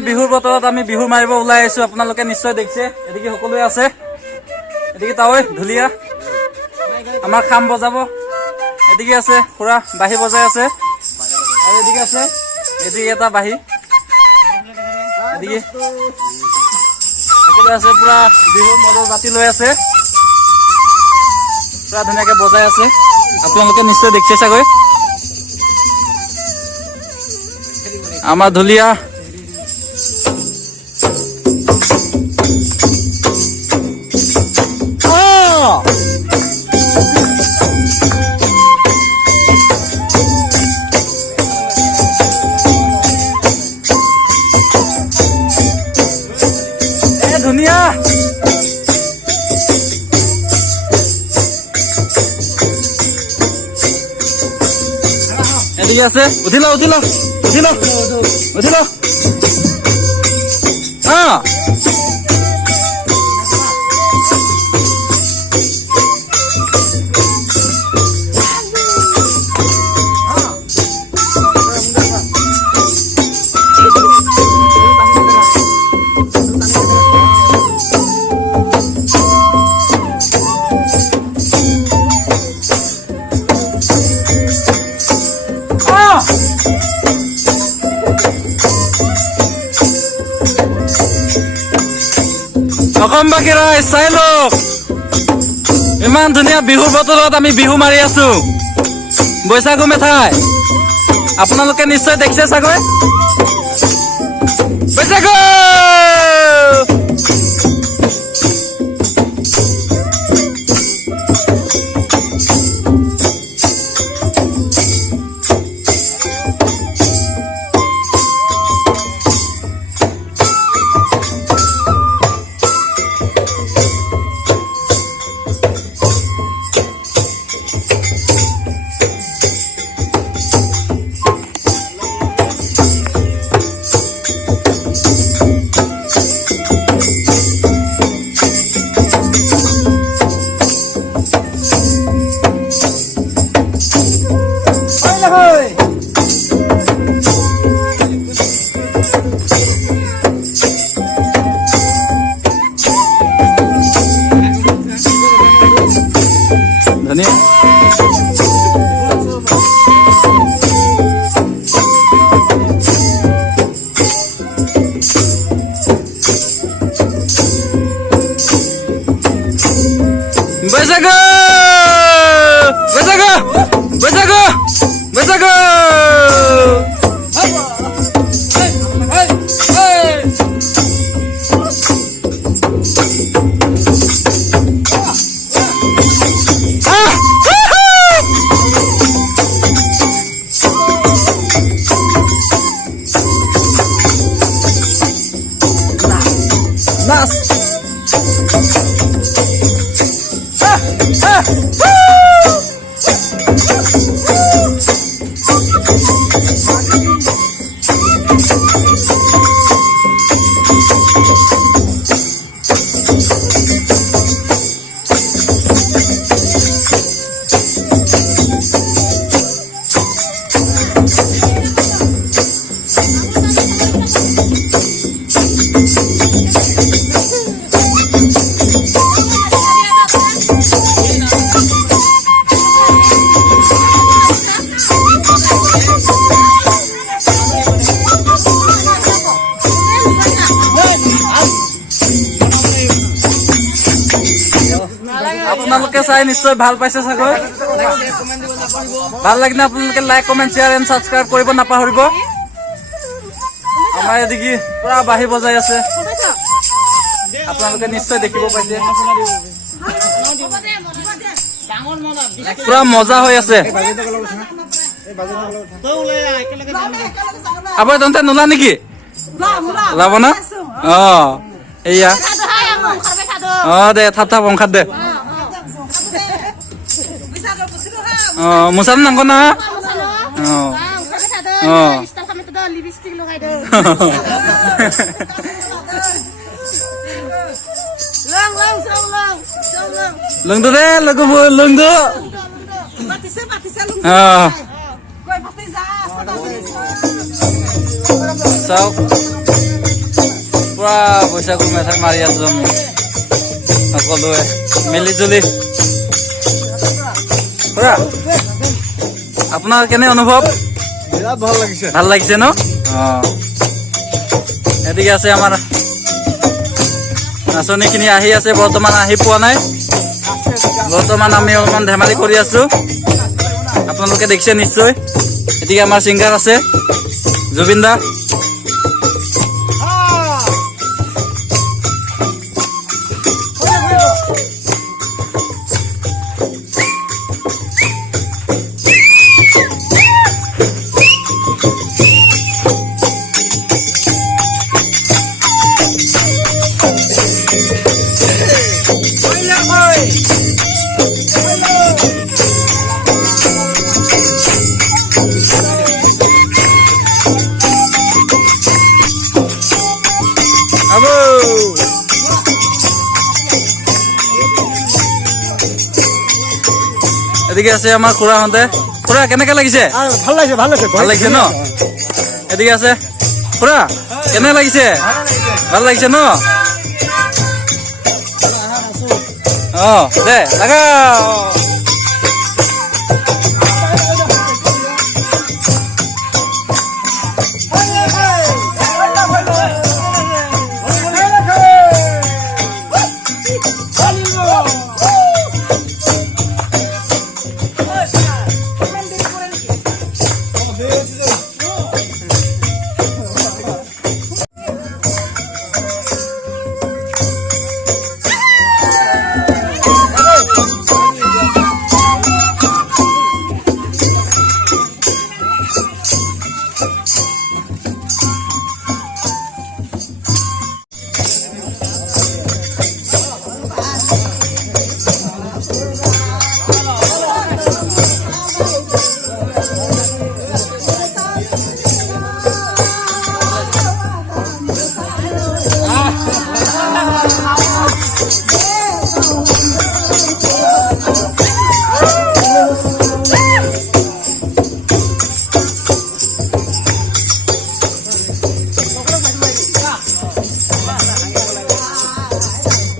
বিহুৰ বতৰত আমি বিহু মাৰিব ওলাই আহিছো আপোনালোকে নিশ্চয় দেখিছে এদিকে সকলোৱে আছে এদিকে তাৱৈ ঢুলীয়া আমাৰ খাম বজাব এদিকে আছে পুৰা বাঁহী বজাই আছে আৰু এদিকে আছে এদিকে এটা বাঁহী এদিকে সকলোৱে আছে পুৰা বিহু মজা জাতি লৈ আছে পুৰা ধুনীয়াকে বজাই আছে আপোনালোকে নিশ্চয় দেখিছে চাগৈ আমাৰ ঢুলীয়া ধুনীয়া এদিকে আছে উঠি ল অসমবাসী ৰাইজ চাই লওক ইমান ধুনীয়া বিহুৰ বতৰত আমি বিহু মাৰি আছো বৈশাগু মেঠাই আপোনালোকে নিশ্চয় দেখিছে চাগৈ বৈশাগু বৈশাগু আপোনালোকে চাই নিশ্চয় ভাল পাইছে চাগৈ ভাল লাগিলে আপোনালোকে like comment share and subscribe কৰিব নাপাহৰিব আমাৰ এদিকে পুৰা বাঁহী বজাই আছে আপোনালোকে নিশ্চয় দেখিব পাইছে পুৰা মজা হৈ আছে আবৈ তহঁতে নোলা নেকি ওলাব না এয়া দে থাপ থাপ অংখাত দে মুছাম নাংগ না lưng tôi đấy là có vừa lưng đó sao পুৰা বৈশাগু মেথাক মাৰি আছো আমি সকলোৱে মিলি জুলি। খুৰা আপোনাৰ কেনে অনুভৱ? বিৰাট ভাল লাগিছে। ভাল লাগিছে ন? এদিকে আছে আমাৰ নাচনীখিনি আহি আছে, বৰ্তমান আহি পোৱা নাই। বৰ্তমান আমি অলপমান ধেমালি কৰি আছো, আপোনালোকে দেখিছে নিশ্চয়। এদিকে আমাৰ ছিংগাৰ আছে জুবিন দা। এদিকে আছে আমাৰ খুৰাহঁতে। খুৰা কেনেকে লাগিছে? ভাল লাগিছে, ভাল লাগিছে, ভাল লাগিছে ন? এদিকে আছে খুৰা, কেনে লাগিছে? ভাল লাগিছে ন? দে লাগা।